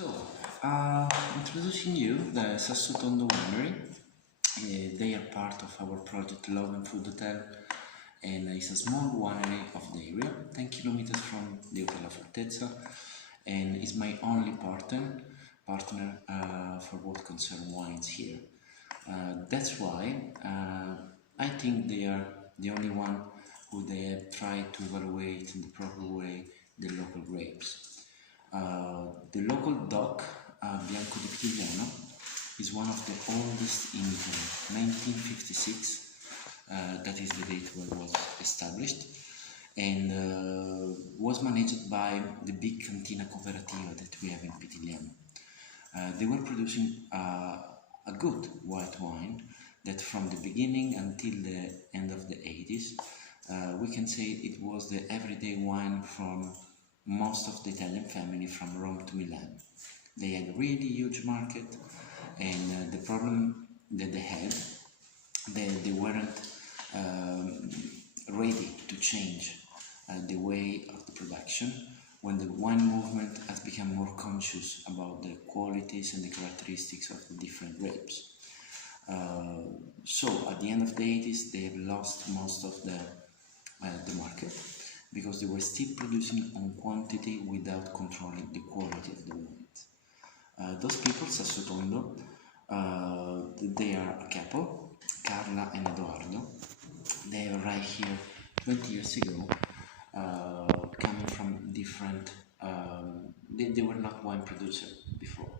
Introducing you the Sassotondo Winery. They are part of our project Love and Food Hotel, and it's a small winery of the area, 10 kilometers from the Hotel della Fortezza, and is my only partner for what concerns wines here. That's why I think they are the only one who they have tried to evaluate in the proper way the local grapes. The local DOC, Bianco di Pitigliano, is one of the oldest in Italy, 1956, that is the date when it was established, and was managed by the big Cantina Cooperativa that we have in Pitigliano. They were producing a good white wine that from the beginning until the end of the 80s, we can say it was the everyday wine from most of the Italian family from Rome to Milan. They had a really huge market, and the problem that they had, they weren't ready to change the way of the production when the wine movement has become more conscious about the qualities and the characteristics of the different grapes. So at the end of the 80s, they have lost most of the market, because they were still producing on quantity without controlling the quality of the wines. Those people, Sassotondo, they are a couple, Carla and Edoardo. They arrived here 20 years ago, coming from different, they were not wine producer before.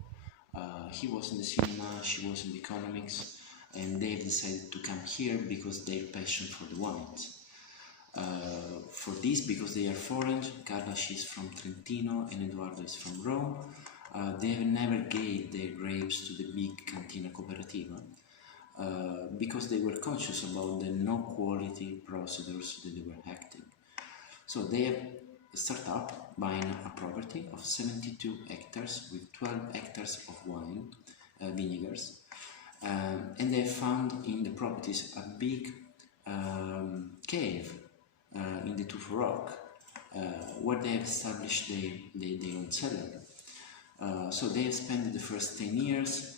He was in the cinema, she was in the economics, and they decided to come here because they have passion for the wines. For this, because they are foreign, Carla, she's from Trentino and Edoardo is from Rome, they have never gave their grapes to the big Cantina Cooperativa because they were conscious about the no quality procedures that they were acting. So they have started up buying a property of 72 hectares with 12 hectares of wine, vineyards, and they found in the properties a big cave in the Tufo Rock, where they have established their own cellar. So they have spent the first 10 years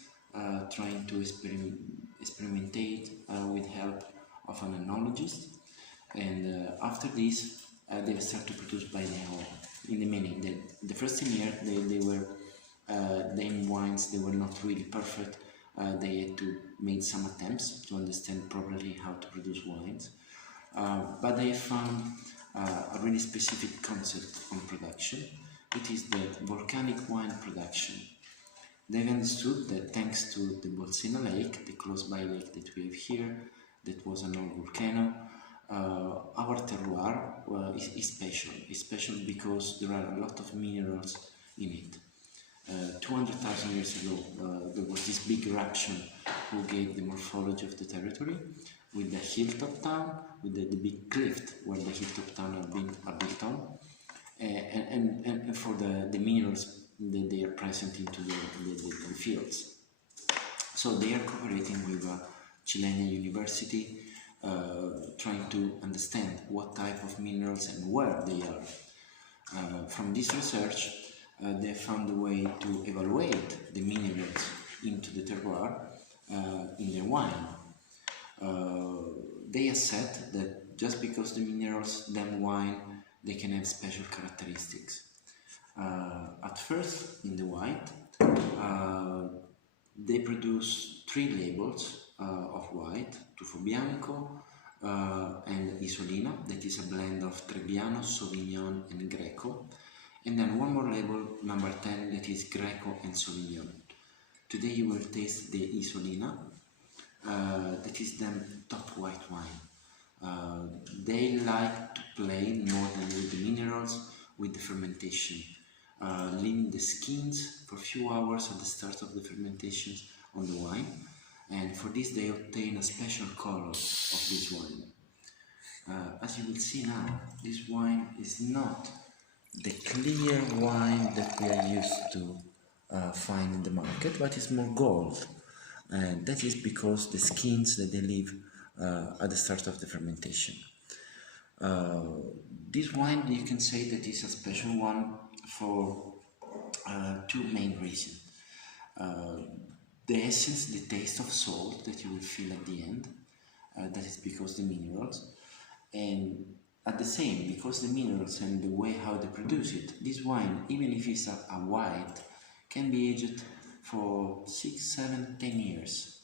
trying to experimentate with help of an enologist, and after this they start to produce by their own. In the meaning that the first 10 years they were them wines, they were not really perfect. They had to make some attempts to understand properly how to produce wines. But they found a really specific concept on production. It is the volcanic wine production. They've understood that thanks to the Bolsena Lake, the close by lake that we have here, that was an old volcano, our terroir is special. It's special because there are a lot of minerals in it. 200,000 years ago, there was this big eruption who gave the morphology of the territory, with the hilltop town, with the big cliff where the hilltop town have been built on, and for the minerals that they are present into the fields. So they are cooperating with a Chilean university, trying to understand what type of minerals and where they are. From this research, they found a way to evaluate the minerals into the terroir in their wine. They assert that just because the minerals then wine, they can have special characteristics. At first, in the white, they produce 3 labels of white: Tufo Bianco and Isolino, that is a blend of Trebbiano, Sauvignon and Greco, and then one more label, number 10, that is Greco and Sauvignon. Today you will taste the Isolina, that is the top white wine. They like to play more than with the minerals, with the fermentation, leaving the skins for a few hours at the start of the fermentation on the wine, and for this they obtain a special color of this wine. As you will see now, this wine is not the clear wine that we are used to find in the market, but it's more gold, and that is because the skins that they leave at the start of the fermentation. This wine, you can say that is a special one for Two main reasons. The essence, the taste of salt that you will feel at the end, that is because the minerals, and at the same, because the minerals and the way how they produce it, this wine, even if it's a white, can be aged for 6, 7, 10 years.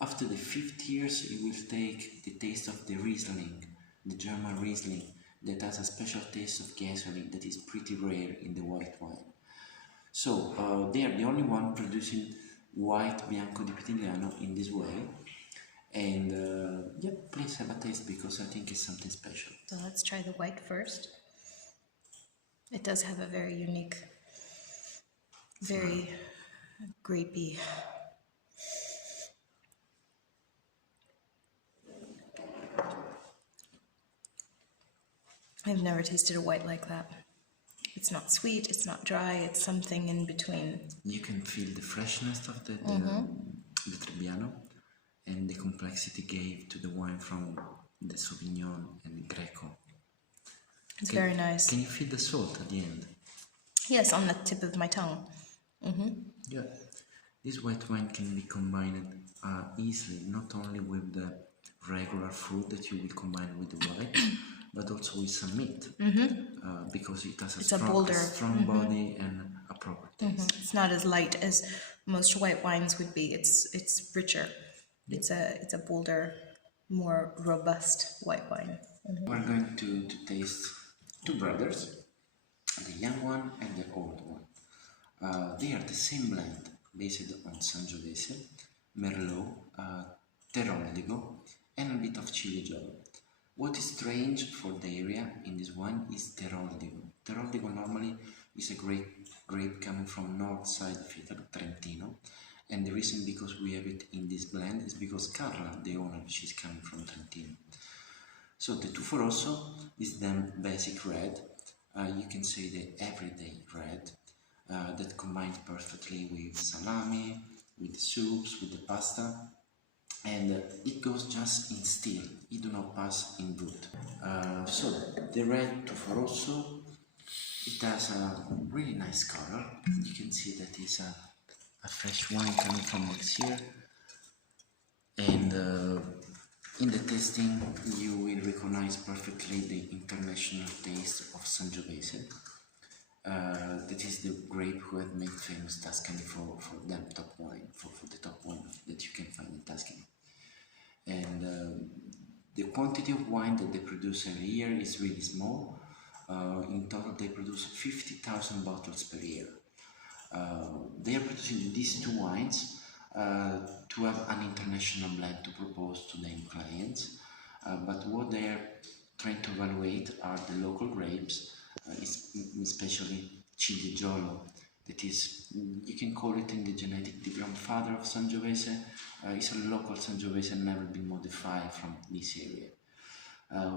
After the 5th years, you will take the taste of the Riesling, the German Riesling, that has a special taste of gasoline that is pretty rare in the white wine. So they are the only one producing white Bianco di Pitigliano in this way. And yeah, please have a taste because I think it's something special. So let's try the white first. It does have a very unique, very grapey. I've never tasted a white like that. It's not sweet, it's not dry, it's something in between. You can feel the freshness of the Trebbiano and the complexity gave to the wine from the Sauvignon and Greco. It's very nice. Can you feel the salt at the end? Yes, on the tip of my tongue. Yeah. This white wine can be combined easily, not only with the regular fruit that you will combine with the white, but also with some meat, because it has a strong body and a proper taste. It's not as light as most white wines would be. It's richer. It's a bolder, more robust white wine. We're going to taste two brothers, the young one and the old one. They are the same blend based on Sangiovese, Merlot, Teroldigo, and a bit of Chili Giollo. What is strange for the area in this one is Teroldigo. Teroldigo normally is a grape coming from north side of Italy, Trentino, and the reason because we have it in this blend is because Carla, the owner, she's coming from Trentino. So the Tufo Rosso is then basic red. You can say the everyday red that combines perfectly with salami, with the soups, with the pasta. And it goes just in still, it do not pass in brut. So the red Tufo Rosso, it has a really nice color. You can see that it's a fresh wine coming from next year. And in the tasting, you will recognize perfectly the international taste of Sangiovese. That is the grape who have made famous Tuscany for them top wine, for the top wine that you can find in Tuscany. And the quantity of wine that they produce every year is really small. In total, they produce 50,000 bottles per year. They are producing these two wines to have an international blend to propose to their clients. But what they are trying to evaluate are the local grapes, especially Chili Giollo. That is, you can call it in the genetic the grandfather of Sangiovese. It's a local Sangiovese and never been modified from this area.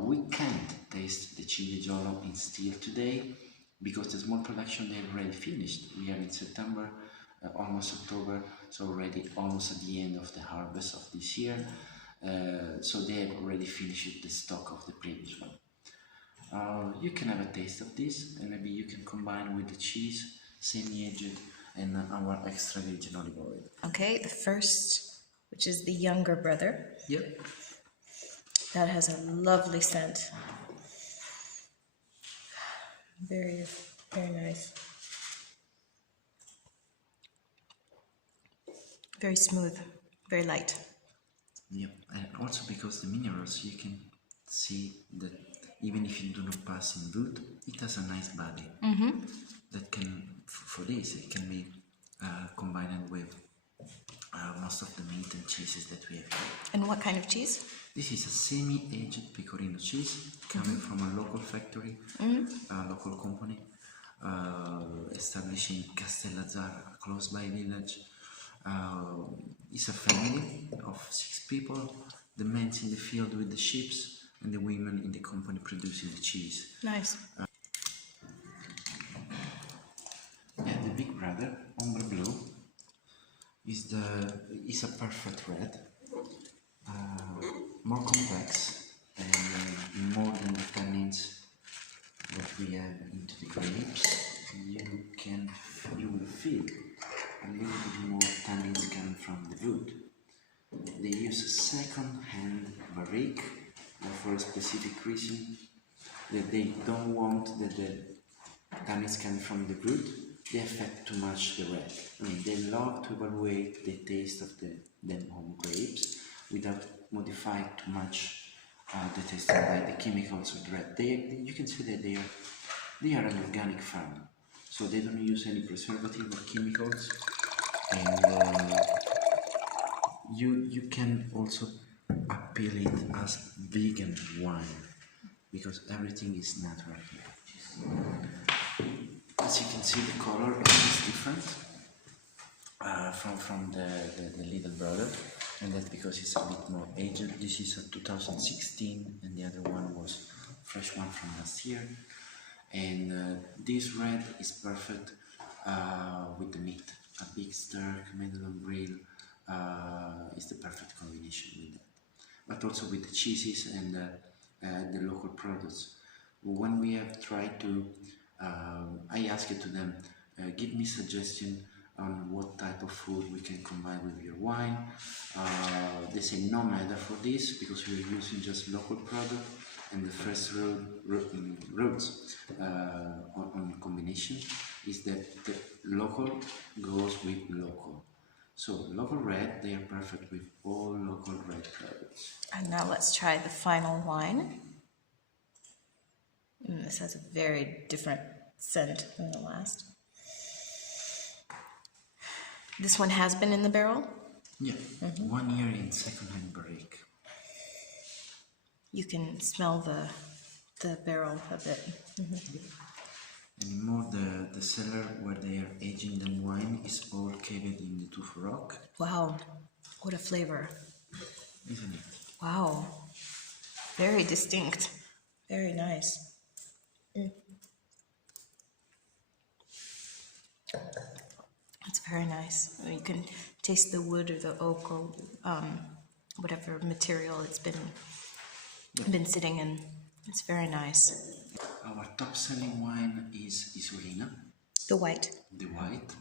We can't taste the Chili Giollo in still today because the small production they have already finished. We are in September, almost October, so already almost at the end of the harvest of this year. So they have already finished the stock of the previous one. You can have a taste of this, and maybe you can combine with the cheese, semi-aged, and our extra virgin olive oil. Okay, the first, which is the younger brother. Yep. That has a lovely scent. Very, very nice. Very smooth, very light. Yep, and also because the minerals, you can see that even if you do not pass in brut, it has a nice body. That can, for this, it can be combined with most of the meat and cheeses that we have here. And what kind of cheese? This is a semi-aged pecorino cheese coming from a local factory, a local company, established in Castellazzara, close by village. It's a family of 6 people, the men in the field with the sheep and the women in the company producing the cheese. Nice. And the big brother, Ombre Blue, is a perfect red, more complex and more than the tannins that we have into the grapes. You feel a little bit more tannins coming from the wood. They use a second-hand barrique for a specific reason, that they don't want that the tannins coming from the wood, they affect too much the red. I mean, they love to evaluate the taste of them home grapes without modifying too much the tasting by the chemicals of the red. You can see that they are an organic farm, so they don't use any preservative or chemicals, and you can also appeal it as vegan wine because everything is natural here. As you can see, the color is different from the little brother, and that's because it's a bit more aged. This is a 2016, and the other one was fresh one from last year. And this red is perfect with the meat. A big stirk made on grill is the perfect combination with that. But also with the cheeses and the local products. When we have tried to, I asked to them, give me suggestion on what type of food we can combine with your wine. They say no matter for this because we are using just local product, and the first roots on combination is that the local goes with local. So local red, they are perfect with all local red products. And now let's try the final wine. This has a very different scent than the last. This one has been in the barrel? Yeah, 1 year in second-hand barrique. You can smell the barrel a bit. And more the cellar where they are aging the wine is all caved in the tufa rock. Wow, what a flavor. Isn't it? Wow, very distinct, very nice. It's very nice. You can taste the wood or the oak or whatever material it's been sitting in. It's very nice. Our top-selling wine is Isolina, The white. the white,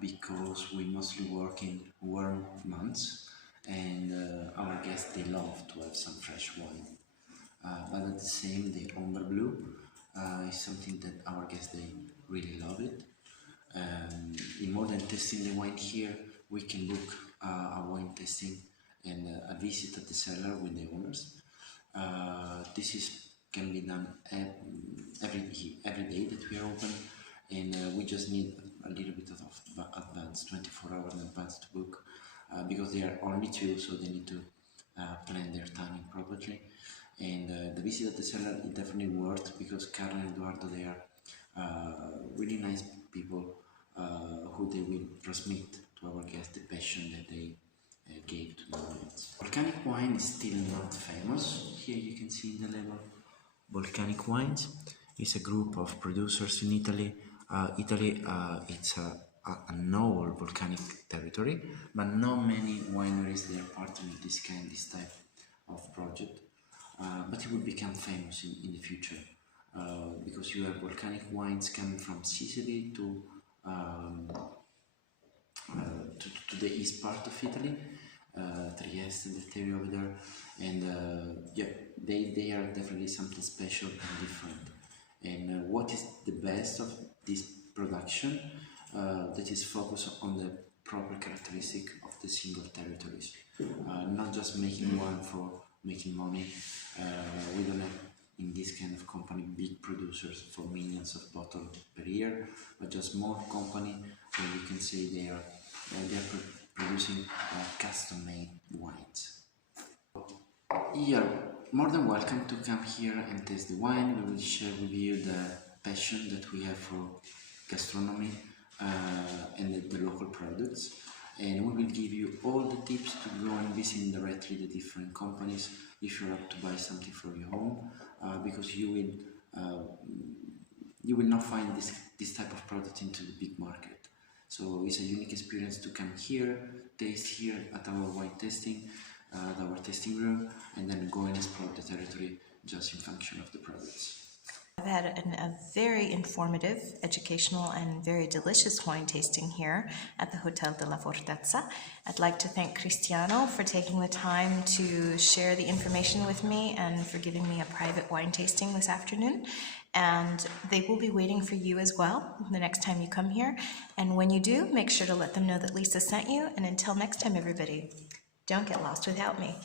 because we mostly work in warm months, and our guests, they love to have some fresh wine. But at the same, the Ombre Blue is something that our guests, they really love it. In more than tasting the wine here, we can book a wine tasting and a visit at the cellar with the owners. This can be done every day that we are open, and we just need a little bit of advance, 24 hours in advance to book, because they are only two, so they need to plan their timing properly. And the visit at the cellar is definitely worth, because Carla and Eduardo, they are really nice people who they will transmit to our guests the passion that they gave to the wines. Volcanic wine is still not famous. Here you can see in the label. Volcanic Wines is a group of producers in Italy. It's a novel volcanic territory, but not many wineries they are partnering with this type of project. But it will become famous in the future because you have volcanic wines coming from Sicily to the east part of Italy, Trieste, the area over there, and yeah, they are definitely something special and different. And what is the best of this production? That is focused on the proper characteristic of the single territories, not just making one for making money. We don't have in this kind of company big producers for millions of bottles per year, but just small company where you can say they are producing custom-made wines. You are more than welcome to come here and taste the wine. We will share with you the passion that we have for gastronomy and the local products, and we will give you all the tips to go and visit directly the different companies if you're up to buy something for your home, because you will not find this type of product into the big market. So it's a unique experience to come here, taste here at our wine tasting, at our tasting room, and then go and explore the territory just in function of the products. had a very informative, educational, and very delicious wine tasting here at the Hotel della Fortezza. I'd like to thank Cristiano for taking the time to share the information with me and for giving me a private wine tasting this afternoon. And they will be waiting for you as well the next time you come here. And when you do, make sure to let them know that Lisa sent you. And until next time, everybody, don't get lost without me.